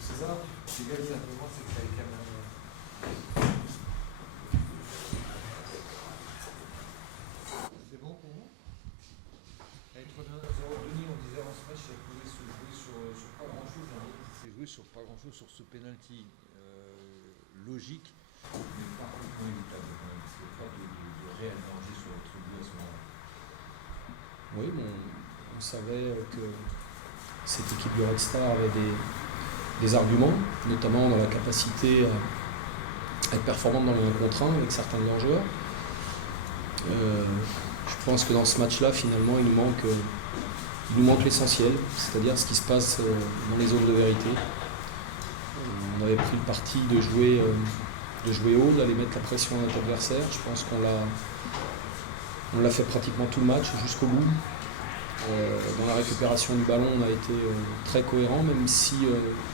C'est ça, c'est simplement c'est que ça quand même. C'est bon pour vous? Avec 0-Denis, on disait en ce match, ça pouvait se jouer sur pas grand chose. C'est joué sur pas grand chose sur ce penalty logique, mais parfaitement évitable quand même, parce qu'il n'y a pas de réel danger sur notre but à ce moment-là. Oui, bon, on savait que cette équipe de Red Star avait des arguments, notamment dans la capacité à être performante dans le 1 contre 1 avec certains de leurs joueurs. Je pense que dans ce match-là, finalement, il nous manque l'essentiel, c'est-à-dire ce qui se passe dans les zones de vérité. On avait pris le parti de jouer haut, d'aller mettre la pression à notre adversaire. Je pense qu'on l'a fait pratiquement tout le match, jusqu'au bout. Dans la récupération du ballon, on a été très cohérent, même si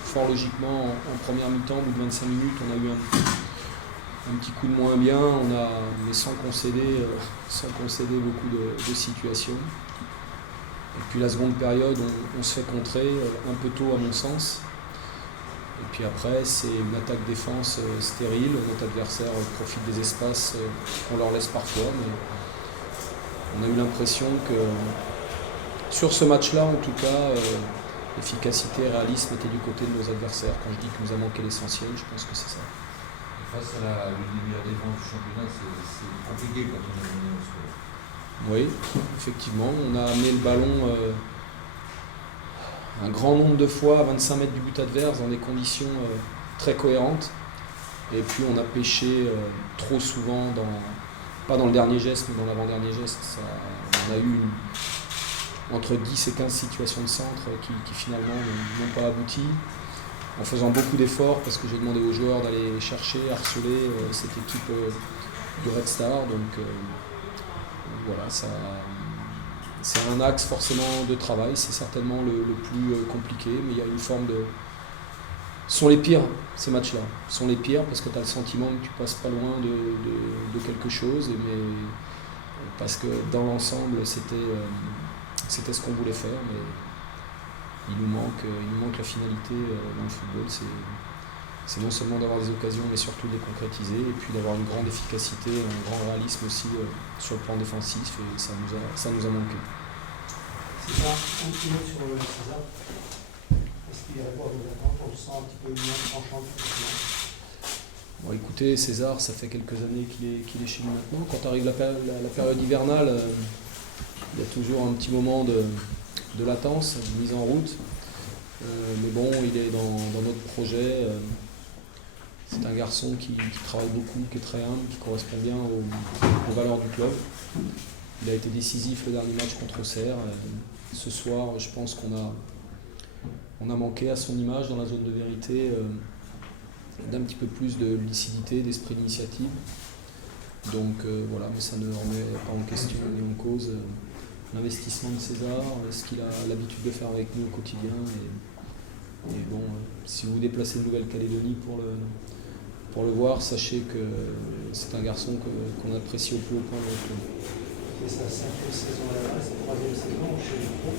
fort logiquement, en première mi-temps, au bout de 25 minutes, on a eu un petit coup de moins bien, mais sans concéder beaucoup de situations. Et puis la seconde période, on se fait contrer, un peu tôt à mon sens. Et puis après, c'est une attaque-défense stérile. Notre adversaire profite des espaces qu'on leur laisse parfois. Mais on a eu l'impression que sur ce match-là, en tout cas, l'efficacité et le réalisme étaient du côté de nos adversaires. Quand je dis qu'il nous a manqué l'essentiel, je pense que c'est ça. Face à l'une des meilleures défenses du championnat, c'est compliqué quand on est mené au score. Oui, effectivement, on a amené le ballon un grand nombre de fois à 25 mètres du but adverse dans des conditions très cohérentes. Et puis on a pêché trop souvent, pas dans le dernier geste, mais dans l'avant-dernier geste. On a eu entre 10 et 15 situations de centre qui finalement n'ont pas abouti. En faisant beaucoup d'efforts, parce que j'ai demandé aux joueurs d'aller chercher, harceler cette équipe de Red Star. Donc voilà, c'est un axe forcément de travail, c'est certainement le plus compliqué, mais il y a une forme de... Ce sont les pires, ces matchs-là. Ce sont les pires parce que tu as le sentiment que tu passes pas loin de quelque chose, mais parce que dans l'ensemble, c'était ce qu'on voulait faire, mais il nous manque la finalité dans le football. C'est non seulement d'avoir des occasions, mais surtout de les concrétiser, et puis d'avoir une grande efficacité, un grand réalisme aussi sur le plan défensif, et ça nous a manqué. César, un petit mot sur César. Est-ce qu'il y a d'abord des attentes? On le sent un petit peu moins tranchant que Bon, écoutez, César, ça fait quelques années qu'il est chez nous maintenant. Quand arrive la période hivernale, il y a toujours un petit moment de latence, de mise en route. Mais bon, il est dans notre projet. C'est un garçon qui travaille beaucoup, qui est très humble, qui correspond bien aux valeurs du club. Il a été décisif le dernier match contre Auxerre. Ce soir, je pense qu'on a manqué à son image dans la zone de vérité d'un petit peu plus de lucidité, d'esprit d'initiative. Donc voilà, mais ça ne remet pas en question ni en cause l'investissement de César, ce qu'il a l'habitude de faire avec nous au quotidien. Et bon, si vous vous déplacez de Nouvelle-Calédonie pour le voir, sachez que c'est un garçon qu'on apprécie au plus haut point de notre club. c'est sa 5e saison là-bas, sa 3e saison chez les pros.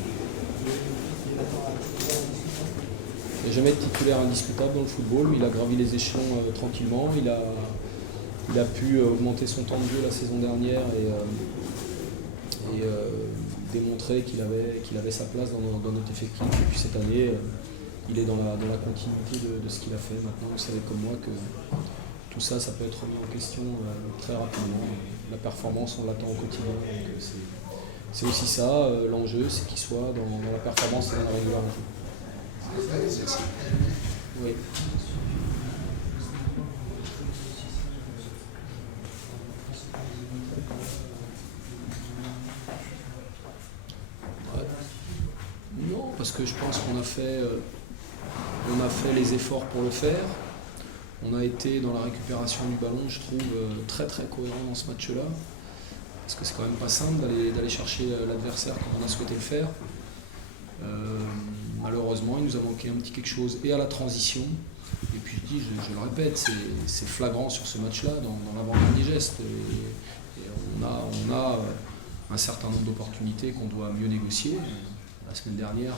Il attend un titulaire indiscutable. Il n'a jamais été titulaire indiscutable dans le football, mais il a gravi les échelons tranquillement. Il a pu augmenter son temps de jeu la saison dernière et démontrer qu'il avait sa place dans notre effectif. Et puis cette année, il est dans la continuité de ce qu'il a fait. Maintenant, vous savez comme moi que tout ça, ça peut être remis en question très rapidement. La performance, on l'attend au quotidien. Donc c'est aussi ça, l'enjeu, c'est qu'il soit dans la performance et dans la régularité. Oui. Non, parce que je pense qu'on a fait les efforts pour le faire. On a été dans la récupération du ballon, je trouve, très très cohérent dans ce match-là. Parce que c'est quand même pas simple d'aller chercher l'adversaire comme on a souhaité le faire. Malheureusement, il nous a manqué un petit quelque chose et à la transition. Et puis je le répète, c'est flagrant sur ce match-là, dans l'avant-dernier geste. Et on a un certain nombre d'opportunités qu'on doit mieux négocier. La semaine dernière,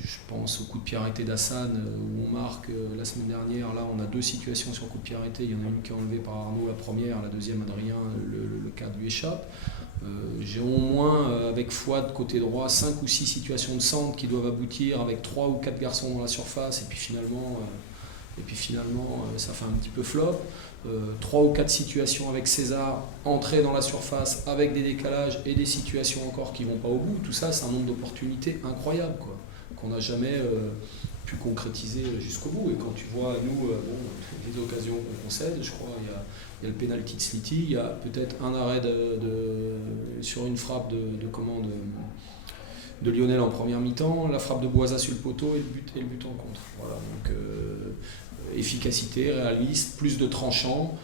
je pense au coup de pied arrêté d'Hassan où on marque la semaine dernière. Là, on a 2 situations sur coup de pied arrêté. Il y en a une qui est enlevée par Arnaud, la première, la deuxième, Adrien, le cadre lui échappe. J'ai au moins, avec Fouad côté droit, 5 ou 6 situations de centre qui doivent aboutir avec 3 ou 4 garçons dans la surface. Et puis finalement, ça fait un petit peu flop. 3 ou 4 situations avec César, entrée dans la surface avec des décalages et des situations encore qui ne vont pas au bout. Tout ça, c'est un nombre d'opportunités incroyable, quoi, qu'on n'a jamais pu concrétiser jusqu'au bout. Et quand tu vois, nous, les occasions qu'on concède, je crois, il y a le penalty de Slity, il y a peut-être un arrêt sur une frappe de Lionel en première mi-temps, la frappe de Boisa sur le poteau et le but en contre. Voilà, donc efficacité, réaliste, plus de tranchants.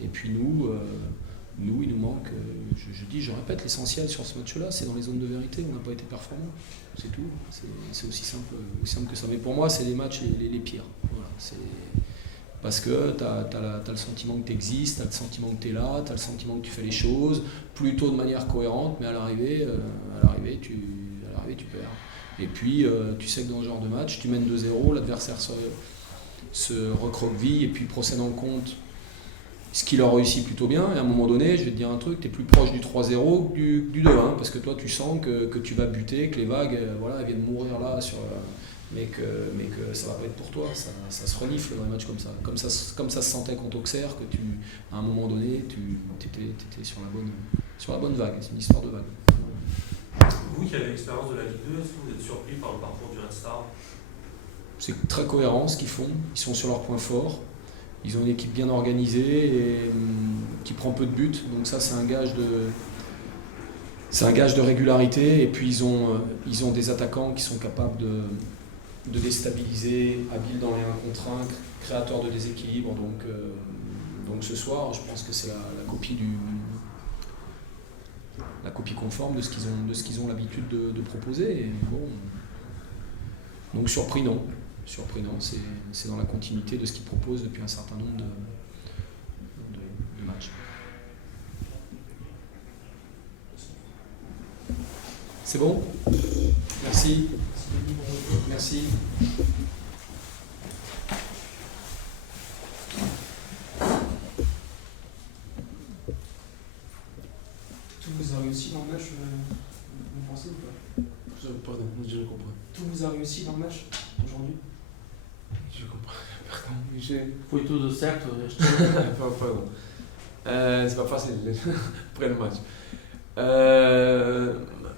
Et puis nous, il nous manque, je répète, l'essentiel sur ce match-là, c'est dans les zones de vérité, on n'a pas été performant. C'est tout, c'est aussi simple que ça. Mais pour moi, c'est les matchs les pires. Voilà, parce que tu as le sentiment que tu existes, tu as le sentiment que tu es là, tu as le sentiment que tu fais les choses plutôt de manière cohérente, mais à l'arrivée, tu perds. Et puis, tu sais que dans ce genre de match, tu mènes 2-0, l'adversaire se recroqueville et puis procède en compte, ce qui leur réussit plutôt bien. Et à un moment donné, je vais te dire un truc, tu es plus proche du 3-0 que du 2-1, parce que toi, tu sens que tu vas buter, que les vagues elles viennent mourir là, mais que ça va pas être pour toi. Ça se renifle dans les matchs comme ça. Comme ça se sentait contre Auxerre, que à un moment donné, tu étais sur la bonne vague. C'est une histoire de vague. Vous qui avez l'expérience de la Ligue 2, est-ce que vous êtes surpris par le parcours du Red Star ? C'est très cohérent ce qu'ils font, ils sont sur leurs points forts, ils ont une équipe bien organisée et qui prend peu de buts, donc ça c'est un gage de régularité. Et puis ils ont des attaquants qui sont capables de déstabiliser, habiles dans les 1 contre 1, créateurs de déséquilibre. Donc ce soir, je pense que c'est la copie conforme de ce qu'ils ont l'habitude de proposer. Et bon, donc surpris non, c'est dans la continuité de ce qu'ils proposent depuis un certain nombre de matchs. C'est bon ? Merci. Merci. Tout vous a réussi dans le match, vous pensez ou pas ? Pardon, je ne comprends. Tout vous a réussi dans le match aujourd'hui ? Je comprends. Pardon. Foi tudo certo? Pardon. C'est pas facile après le match.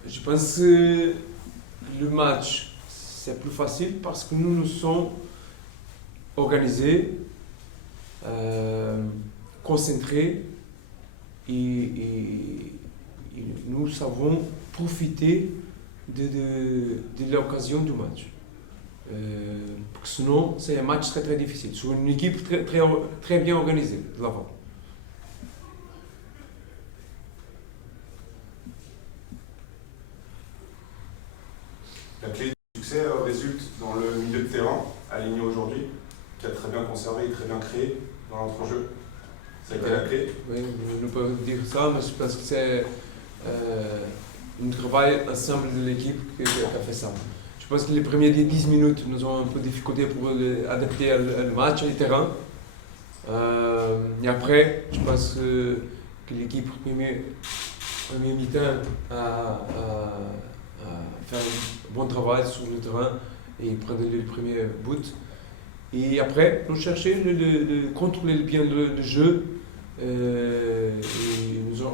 Je pense que le match c'est plus facile parce que nous sommes organisés, concentrés et nous savons profiter de l'occasion du match. Parce que sinon, c'est un match très très difficile. Sur une équipe très, très, très bien organisée de l'avant. La clé du succès résulte dans le milieu de terrain, aligné aujourd'hui, qui a très bien conservé et très bien créé dans l'entrejeu. Ça a été la clé. Oui, on peut dire ça, mais je pense que c'est un travail ensemble de l'équipe qui a fait ça. Je pense que les premières 10 minutes, nous avons un peu de difficulté pour adapter le match, le terrain. Et après, je pense que l'équipe premier mi-temps a fait un bon travail sur le terrain et prendre le premier but. Et après, nous cherchons de contrôler bien le jeu. Et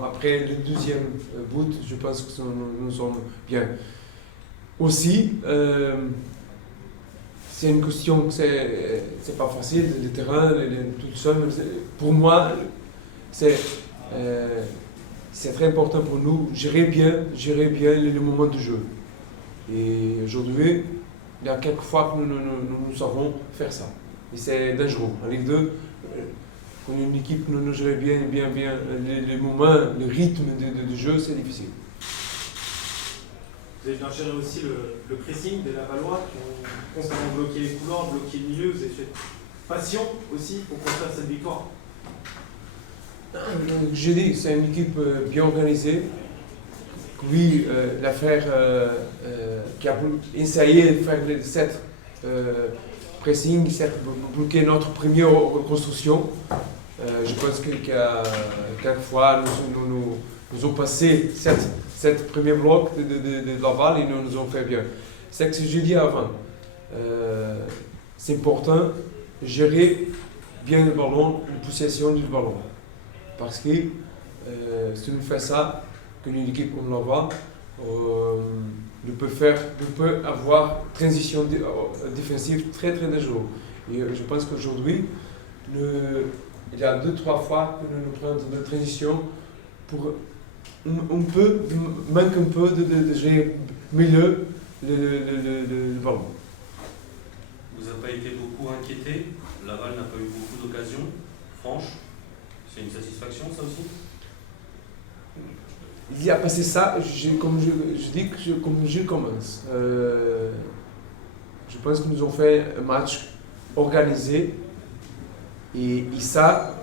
après le deuxième but, je pense que nous sommes bien. Aussi, c'est une question que c'est pas facile, le terrain, tout seul. Pour moi, c'est très important pour nous gérer bien le moment de jeu. Et aujourd'hui, il y a quelques fois que nous savons faire ça. Et c'est dangereux. En Ligue 2, quand une équipe nous gère bien le moment, le rythme de jeu, c'est difficile. Vous avez bien géré aussi le pressing des Lavallois qui ont constamment bloqué les couloirs, bloqué le milieu. Vous avez fait patient aussi pour construire cette victoire. Je dis, c'est une équipe bien organisée, oui, l'affaire qui a essayé de faire cette pressing, cette bloquer notre première reconstruction. Je pense que quelquefois nous avons passé cette premier bloc de Laval et nous nous avons fait bien. C'est ce que j'ai dit avant. C'est important de gérer bien le ballon, la possession du ballon. Parce que si on fait ça, qu'une équipe comme Laval, nous peut avoir transition défensive très très dangereuse. Et je pense qu'aujourd'hui, il y a 2-3 fois que nous prenons de transition pour manque un peu de gérer mieux le ballon. Vous n'avez pas été beaucoup inquiété, Laval n'a pas eu beaucoup d'occasions franches. C'est une satisfaction ça aussi? Il y a passé ça, comme je commence. Je pense que nous avons fait un match organisé et ça,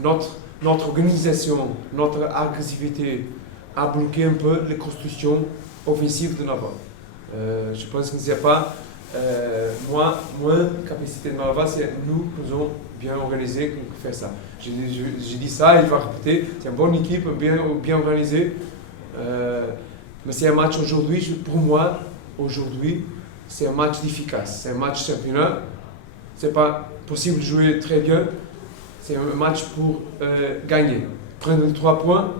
notre organisation, notre agressivité a bloqué un peu les constructions offensives de Laval. Je pense que ce n'est pas moins capacité de Laval, c'est nous avons bien organisé qu'on fait ça. J'ai dit ça, il va répéter, c'est une bonne équipe, bien organisée. Mais c'est un match aujourd'hui, pour moi, c'est un match efficace. C'est un match championnat. C'est pas possible de jouer très bien. C'est un match pour gagner. Prendre les 3 points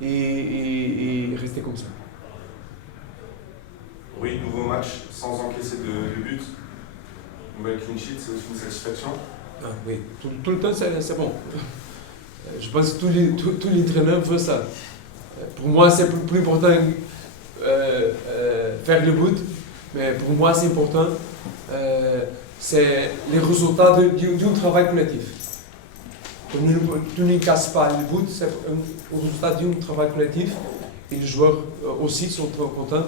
et rester comme ça. Oui, nouveau match, sans encaisser de but. Une belle clean sheet, c'est aussi une satisfaction. Ah, oui, tout le temps, c'est bon. Je pense que tous les entraîneurs veulent ça. Pour moi, c'est plus important faire le but, mais pour moi, c'est important. C'est les résultats d'un travail collectif. Quand tu ne casses pas le but, c'est un résultat d'un travail collectif. Et les joueurs aussi sont très contents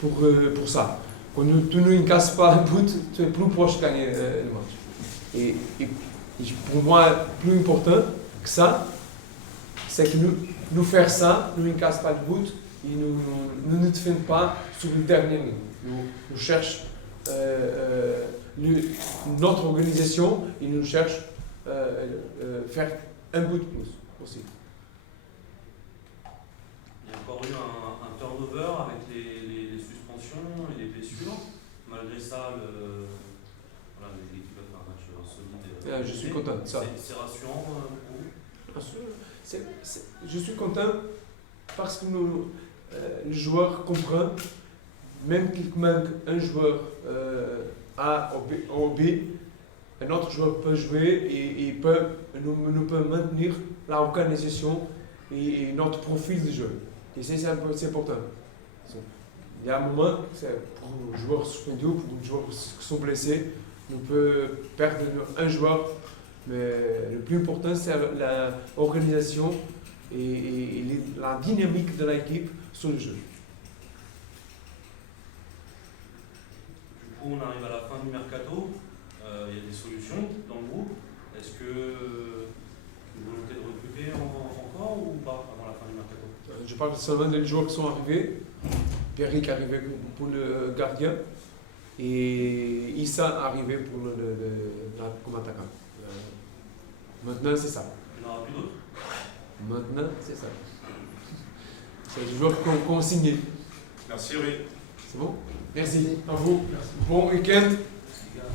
pour ça. Quand tu ne casses pas le but, tu es plus proche de gagner le match. Et pour moi, plus important que ça, c'est que nous faire ça, nous ne cassons pas le but et nous ne défendons pas sur le dernier ligne. Nous cherchons notre organisation et nous cherchons faire un but de plus aussi. Il y a encore eu un turnover avec les suspensions et les blessures. Malgré ça, l'équipe a fait un match solide. Je suis content de ça. C'est rassurant pour vous? Je suis content parce que les joueurs comprennent, même qu'il manque un joueur A ou B, un autre joueur peut jouer et nous peut maintenir l'organisation et notre profil de jeu. Et c'est important. Il y a un moment, pour les joueurs suspendus, pour les joueurs qui sont blessés, nous pouvons perdre un joueur. Mais le plus important, c'est l'organisation et la dynamique de l'équipe sur le jeu. Du coup, on arrive à la fin du mercato. Il y a des solutions dans le groupe. Est-ce que une volonté de recruter encore ou pas avant la fin du mercato? Je parle seulement des joueurs qui sont arrivés. Pierrick est arrivé pour le gardien et Issa est arrivé pour comme attaquant. Maintenant, c'est ça. Il n'y en aura plus d'autres? Maintenant, c'est ça. C'est les joueurs qu'on signé. Merci, Yuri. C'est bon? Merci. À vous. Bon week-end. Les gars.